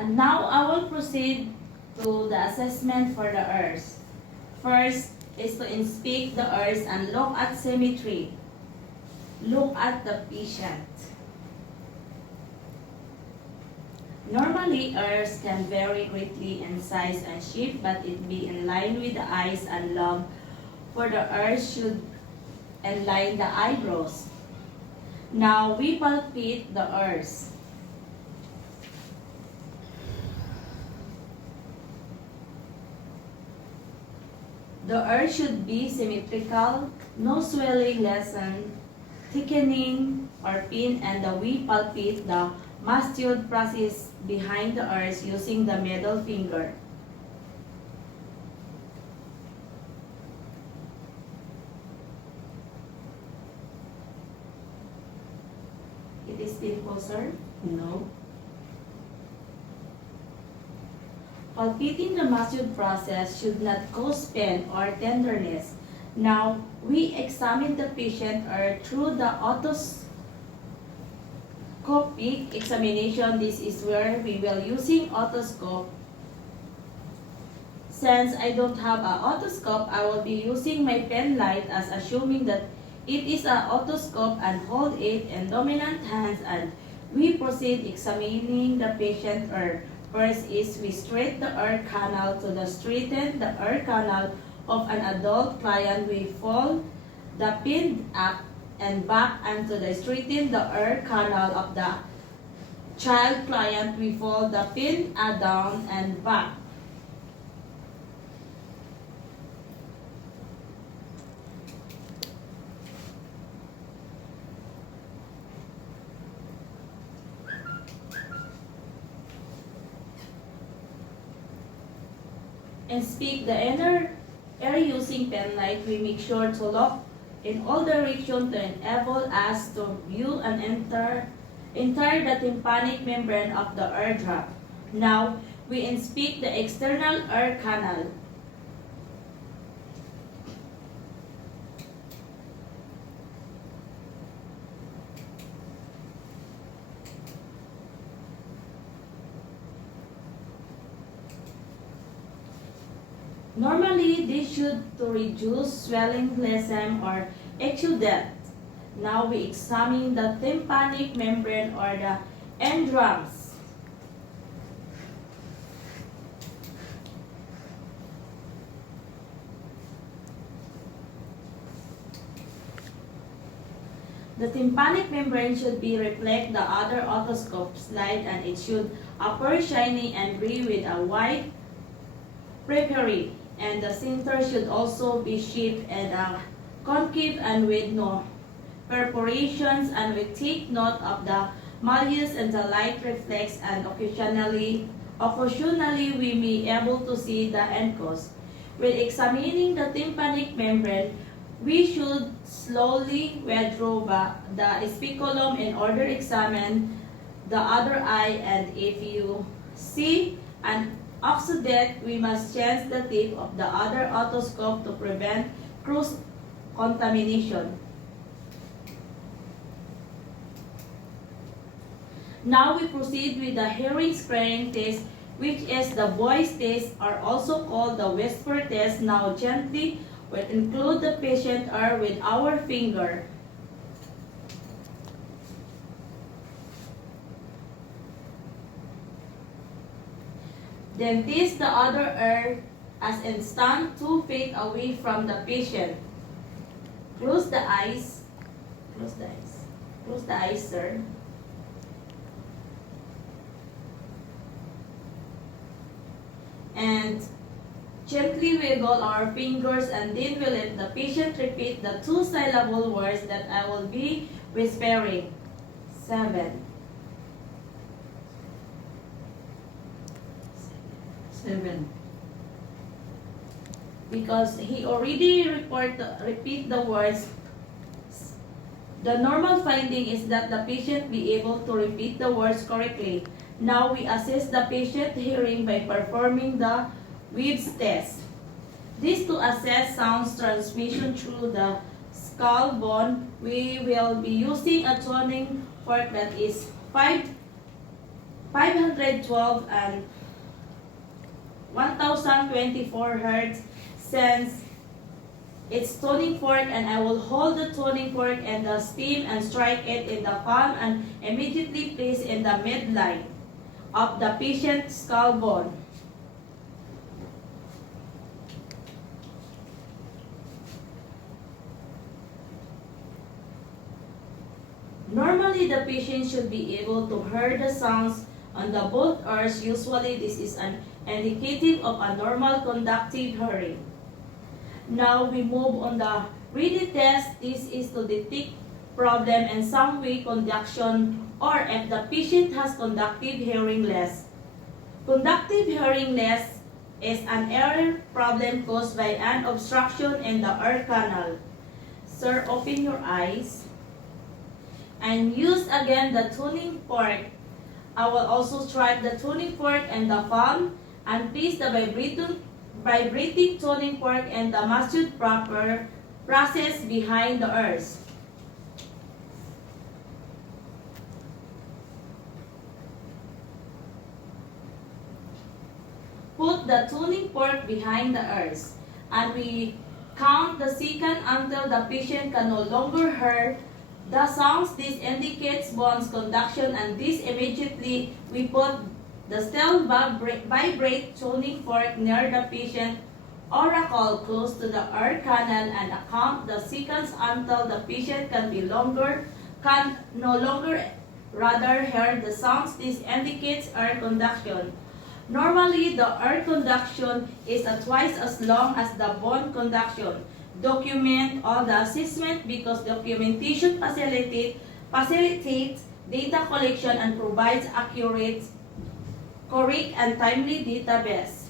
And now I will proceed to the assessment for the ears. First is to inspect the ears and look at symmetry. Look at the patient. Normally, ears can vary greatly in size and shape, but it be in line with the eyes and lung. For the ears should align the eyebrows. Now we palpate the ears. The ears should be symmetrical, no swelling, lesion, thickening, or pin, and we palpate the mastoid process behind the ears using the middle finger. It is painful, sir? No. Palpating the mastoid process should not cause pain or tenderness. Now, we examine the patient through the otoscopic examination. This is where we will using otoscope. Since I don't have an otoscope, I will be using my pen light as assuming that it is an otoscope and hold it in dominant hands and we proceed examining the patient ear. First is we straighten the ear canal to the straighten the ear canal of an adult client. We fold the pin up and back and to the straighten the ear canal of the child client. We fold the pin down and back. And speak the inner air using pen light. We make sure to look in all directions to enable us to view and entire the tympanic membrane of the eardrum. Now, we inspect the external ear canal. Normally, this should to reduce swelling, lesion, or exudate. Now we examine the tympanic membrane or the eardrums. The tympanic membrane should be reflect the other otoscope's light and it should appear shiny and gray with a white periphery. And the center should also be shaped and concave and with no perforations, and we take note of the malleus and the light reflects, and occasionally we may able to see the encos. When examining the tympanic membrane, we should slowly withdraw the speculum in order to examine the other eye, and if you see an exudate, we must change the tip of the other otoscope to prevent cross contamination. Now we proceed with the hearing sparing test, which is the voice test, or also called the whisper test. Now gently we include the patient ear with our finger. Then twist the other ear as in stand 2 feet away from the patient. Close the eyes. Close the eyes. Close the eyes, sir. And gently wiggle our fingers, and then we let the patient repeat the 2-syllable words that I will be whispering. 7. 7. Because he already repeat the words. The normal finding is that the patient be able to repeat the words correctly. Now we assess the patient hearing by performing the Webb's test. This to assess sound transmission through the skull bone. We will be using a tuning fork that is 5 512 and 1024 hertz since it's tuning fork, and I will hold the tuning fork and the stem and strike it in the palm and immediately place in the midline of the patient's skull bone. Normally, the patient should be able to hear the sounds on the both ears. Usually, this is an indicative of a normal conductive hearing. Now, we move on the reading test. This is to detect problem in some way conduction or if the patient has conductive hearing loss. Conductive hearing loss is an ear problem caused by an obstruction in the ear canal. Sir, open your eyes. And use again the tuning fork. I will also strike the tuning fork in the palm and place the vibrating tuning fork and the massage proper process behind the ears. Put the tuning fork behind the ears, and we count the second until the patient can no longer hear the sounds. This indicates bones conduction, and this immediately we put the still vibrate tuning fork near the patient auricle close to the ear canal and count the seconds until the patient can no longer rather hear the sounds. This indicates ear conduction. Normally, the ear conduction is twice as long as the bone conduction. Document all the assessment because documentation facilitates data collection and provides accurate, correct, and timely database.